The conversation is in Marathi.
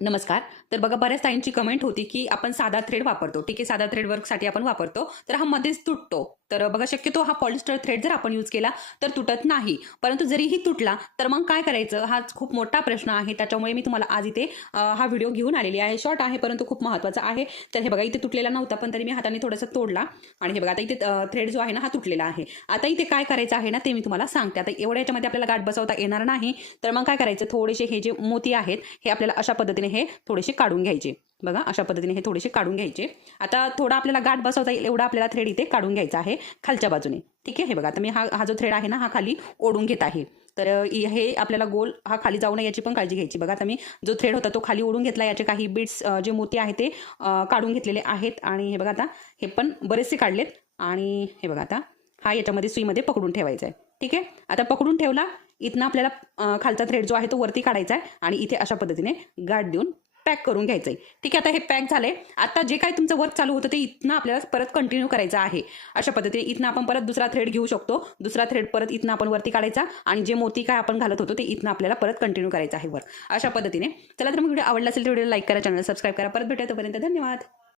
नमस्कार. तर बघा बऱ्याच ताईंची कमेंट होती, की आपण साधा थ्रेड वापरतो. ठीक आहे, साधा थ्रेड वर्कसाठी आपण वापरतो. तर हा मध्येच तुटतो. तर बघा शक्यतो हा पॉलिस्टर थ्रेड जर आपण यूज केला तर तुटत नाही. परंतु जरीही तुटला तर मग काय करायचं? हा खूप मोठा प्रश्न आहे. त्याच्यामुळे मी तुम्हाला आज इथे हा व्हिडिओ घेऊन आलेली आहे. शॉर्ट आहे परंतु खूप महत्त्वाचा आहे. तर हे बघा इथे तुटलेला नव्हता, पण तरी मी हाताने थोडासा तोडला आणि हे बघा आता इथे थ्रेड जो आहे ना हा तुटलेला आहे. आता इथे काय करायचं आहे ना ते मी तुम्हाला सांगते. आता एवढ्या याच्यामध्ये आपल्याला गाठ बसवता येणार नाही. तर मग काय करायचं? थोडेसे हे जे मोती आहेत हे आपल्याला अशा पद्धतीने हे थोडेसे काढून घ्यायचे. बघा अशा पद्धतीने हे थोडेसे काढून घ्यायचे. आता थोडा आपल्याला गाठ बसवता येईल एवढा आपल्याला थ्रेड इथे काढून घ्यायचा आहे खालच्या बाजूने. ठीक आहे, हे बघा आता मी हा जो थ्रेड आहे ना हा खाली ओढून घेत आहे. तर हे आपल्याला गोल हा खाली जाऊ नये याची पण काळजी घ्यायची. बघा आता मी जो थ्रेड होता तो खाली ओढून घेतला. याचे काही बीट्स जे मोती आहेत ते काढून घेतलेले आहेत आणि हे बघा आता हे पण बरेचसे काढलेत आणि हे बघा आता हा याच्यामध्ये सुईमध्ये पकडून ठेवायचा आहे. ठीक आहे, आता पकडून ठेवला. इथनं आपल्याला खालचा थ्रेड जो आहे तो वरती काढायचा आहे आणि इथे अशा पद्धतीने गाठ देऊन पॅक करून घ्यायचं आहे. ठीक आहे, आता हे पॅक झालंय. आता जे काही तुमचं वर्क चालू होतं ते इथनं आपल्याला परत कंटिन्यू करायचं आहे. अशा पद्धतीने इथनं आपण परत दुसरा थ्रेड घेऊ शकतो. दुसरा थ्रेड परत इथनं आपण वरती काढायचा आणि जे मोती काय आपण घालत होतो ते इथनं आपल्याला परत कंटिन्यू करायचं आहे वर्क. अशा पद्धतीने चला तर मग व्हिडिओ आवडला असेल तर व्हिडिओ लाईक करा, चॅनल सबस्क्राईब करा. परत भेटूया, तोपर्यंत धन्यवाद.